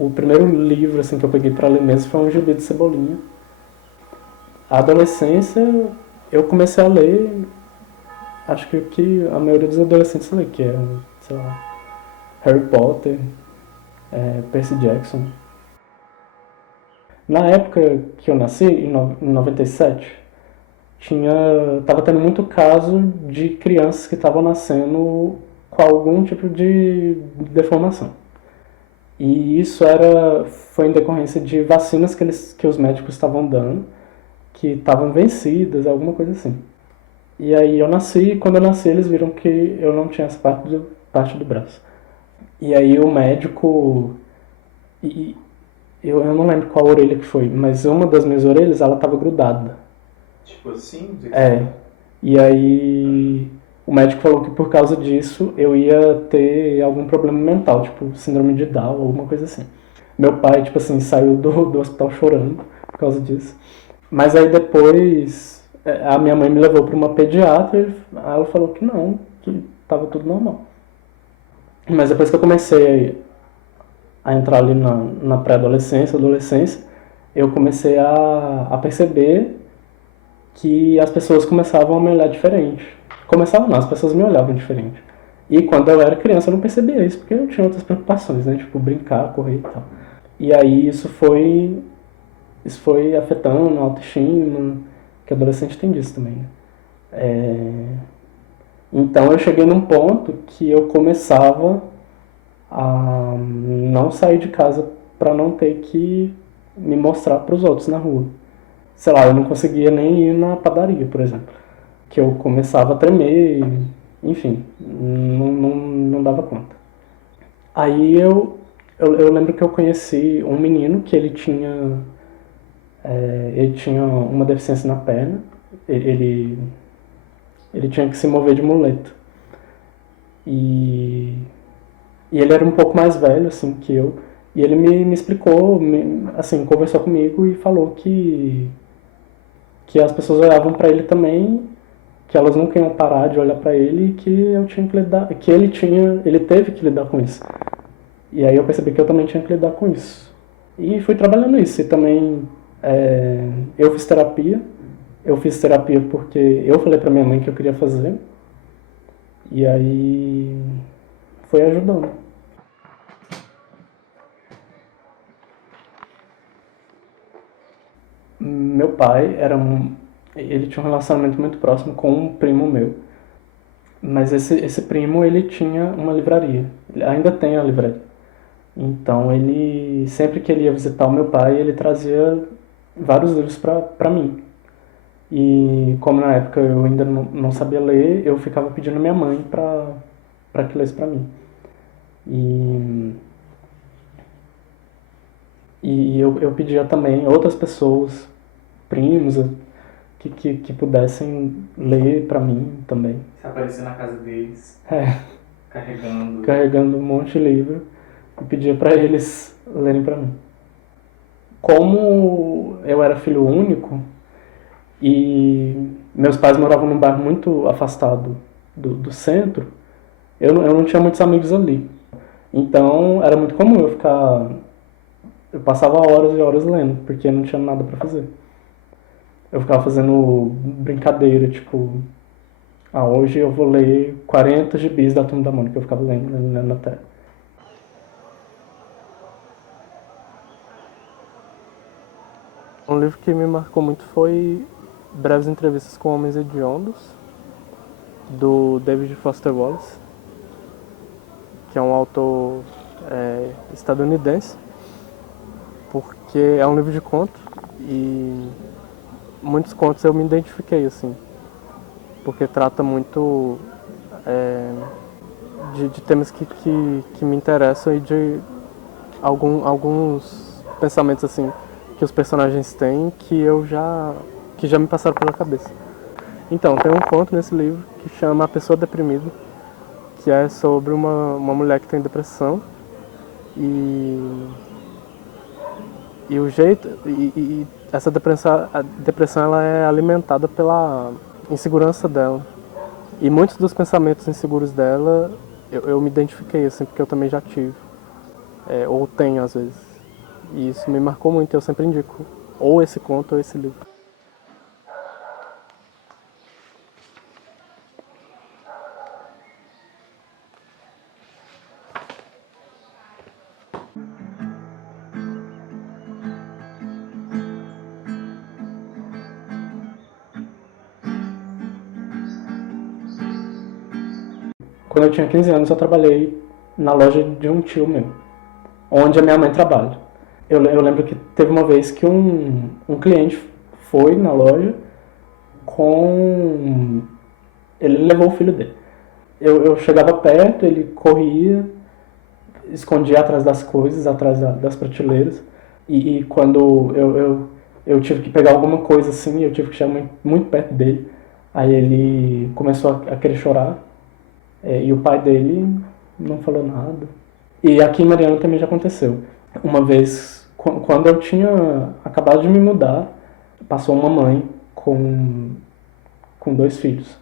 o primeiro livro assim, que eu peguei para ler mesmo foi um Gibi de Cebolinha. A adolescência, eu comecei a ler, acho que o que a maioria dos adolescentes lê, que é, sei lá, Harry Potter, Percy Jackson. Na época que eu nasci, em 97, tava tendo muito caso de crianças que estavam nascendo com algum tipo de deformação. E isso foi em decorrência de vacinas que os médicos estavam dando, que estavam vencidas, alguma coisa assim. E aí eu nasci, e quando eu nasci eles viram que eu não tinha essa parte do braço. E aí o médico, e eu não lembro qual orelha que foi, mas uma das minhas orelhas ela estava grudada. Tipo assim? E aí o médico falou que por causa disso eu ia ter algum problema mental, tipo síndrome de Down, alguma coisa assim. Meu pai, tipo assim, saiu do hospital chorando por causa disso. Mas aí depois a minha mãe me levou para uma pediatra e ela falou que não, que tava tudo normal. Mas depois que eu comecei a entrar ali na pré-adolescência, adolescência, eu comecei a perceber que as pessoas começavam a me olhar diferente. Começavam não, as pessoas me olhavam diferente. E quando eu era criança eu não percebia isso, porque eu tinha outras preocupações, né? Tipo, brincar, correr e tal. E aí isso foi afetando a autoestima, que adolescente tem disso também, né? Então eu cheguei num ponto que eu começava a não sair de casa para não ter que me mostrar para os outros na rua. Sei lá, eu não conseguia nem ir na padaria, por exemplo. Que eu começava a tremer, enfim, não dava conta. Aí eu lembro que eu conheci um menino que ele tinha uma deficiência na perna, ele, ele tinha que se mover de muleta. E, e ele era um pouco mais velho, assim, que eu. E ele me explicou, assim, conversou comigo e falou que as pessoas olhavam para ele também, que elas nunca iam parar de olhar para ele e que eu tinha que lidar, que ele teve que lidar com isso. E aí eu percebi que eu também tinha que lidar com isso. E fui trabalhando isso. E também eu fiz terapia. Eu fiz terapia porque eu falei pra minha mãe que eu queria fazer. E aí foi ajudando. Meu pai ele tinha um relacionamento muito próximo com um primo meu. Mas esse primo, ele tinha uma livraria. Ele ainda tem a livraria. Então ele, sempre que ele ia visitar o meu pai, ele trazia vários livros para mim. E como na época eu ainda não sabia ler, eu ficava pedindo a minha mãe para que lesse para mim. E, eu pedia também outras pessoas, primos, que pudessem ler para mim também. Você aparecia na casa deles, carregando. Carregando um monte de livro e pedia para eles lerem para mim. Como eu era filho único e meus pais moravam num bairro muito afastado do centro, eu não tinha muitos amigos ali. Então era muito comum eu passava horas e horas lendo, porque não tinha nada para fazer. Eu ficava fazendo brincadeira, tipo, hoje eu vou ler 40 gibis da Turma da Mônica, eu ficava lendo na tela. Um livro que me marcou muito foi Breves Entrevistas com Homens Hediondos, do David Foster Wallace, que é um autor estadunidense, porque é um livro de conto e muitos contos eu me identifiquei, assim, porque trata muito de temas que me interessam e de alguns pensamentos, assim, que os personagens têm que já me passaram pela cabeça. Então, tem um conto nesse livro que chama A Pessoa Deprimida, que é sobre uma mulher que tem depressão e o jeito e essa depressão ela é alimentada pela insegurança dela. E muitos dos pensamentos inseguros dela eu me identifiquei, assim, porque eu também já tive, ou tenho às vezes. E isso me marcou muito, eu sempre indico ou esse conto ou esse livro. Quando eu tinha 15 anos, eu trabalhei na loja de um tio meu, onde a minha mãe trabalha. Eu lembro que teve uma vez que um cliente foi na loja com... Ele levou o filho dele. Eu chegava perto, ele corria, escondia atrás das coisas, atrás das prateleiras. E quando eu tive que pegar alguma coisa assim, eu tive que chegar muito perto dele. Aí ele começou a querer chorar. E o pai dele não falou nada. E aqui em Mariana também já aconteceu. Uma vez, quando eu tinha acabado de me mudar, passou uma mãe com dois filhos.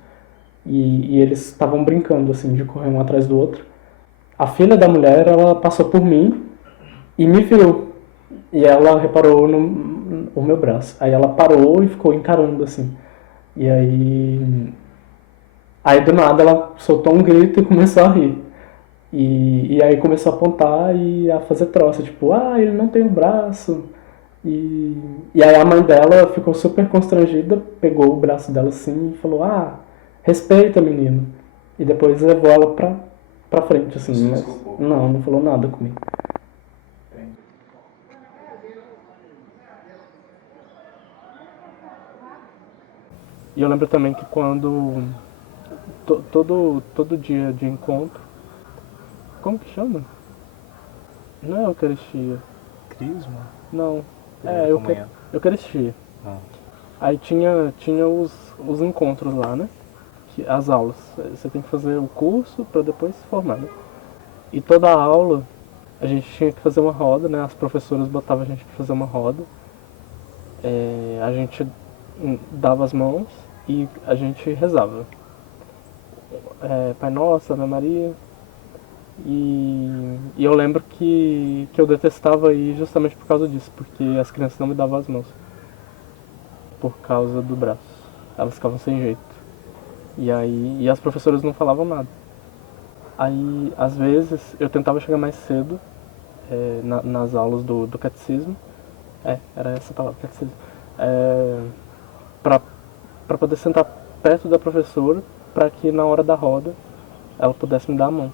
E eles estavam brincando, assim, de correr um atrás do outro. A filha da mulher, ela passou por mim e me viu. E ela reparou no meu braço. Aí ela parou e ficou encarando, assim. E aí do nada ela soltou um grito e começou a rir. E aí começou a apontar e a fazer troça, tipo, ele não tem o braço. E aí a mãe dela ficou super constrangida, pegou o braço dela assim e falou, respeita, menino. E depois levou ela pra frente, assim. Mas não falou nada comigo. E eu lembro também que quando todo dia de encontro, como que chama? Não é Eucaristia. Crisma? Não. Comunhão. Eucaristia. Aí tinha os encontros lá, né? As aulas. Você tem que fazer o curso pra depois se formar, né? E toda aula a gente tinha que fazer uma roda, né? As professoras botavam a gente pra fazer uma roda. A gente dava as mãos e a gente rezava. Pai Nosso, Ave Maria. E eu lembro que eu detestava ir justamente por causa disso, porque as crianças não me davam as mãos. Por causa do braço. Elas ficavam sem jeito. E as professoras não falavam nada. Aí, às vezes, eu tentava chegar mais cedo nas aulas do catecismo. Era essa a palavra, catecismo. Pra poder sentar perto da professora, pra que na hora da roda ela pudesse me dar a mão.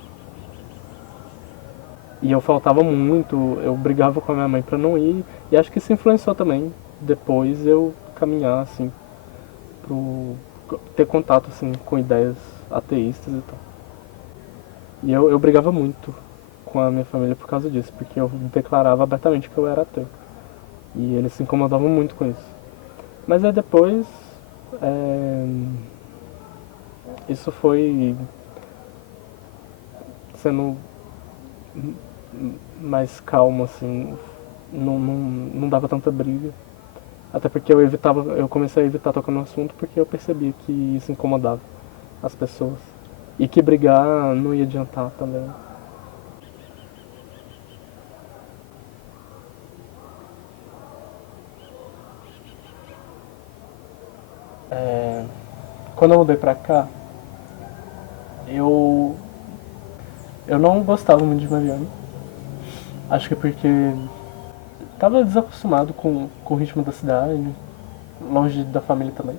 E eu faltava muito, eu brigava com a minha mãe pra não ir. E acho que isso influenciou também, depois eu caminhar, assim, ter contato, assim, com ideias ateístas e tal. E eu brigava muito com a minha família por causa disso, porque eu declarava abertamente que eu era ateu. E eles se incomodavam muito com isso. Mas aí depois, isso foi sendo mais calmo, assim, não dava tanta briga. Até porque eu comecei a evitar tocar no assunto porque eu percebia que isso incomodava as pessoas. E que brigar não ia adiantar também. Quando eu mudei pra cá, eu não gostava muito de Mariana. Acho que porque tava desacostumado com o ritmo da cidade, longe da família também.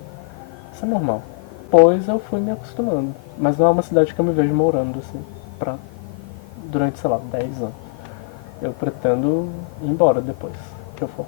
Isso é normal. Depois eu fui me acostumando. Mas não é uma cidade que eu me vejo morando, assim, durante, sei lá, 10 anos. Eu pretendo ir embora depois que eu for.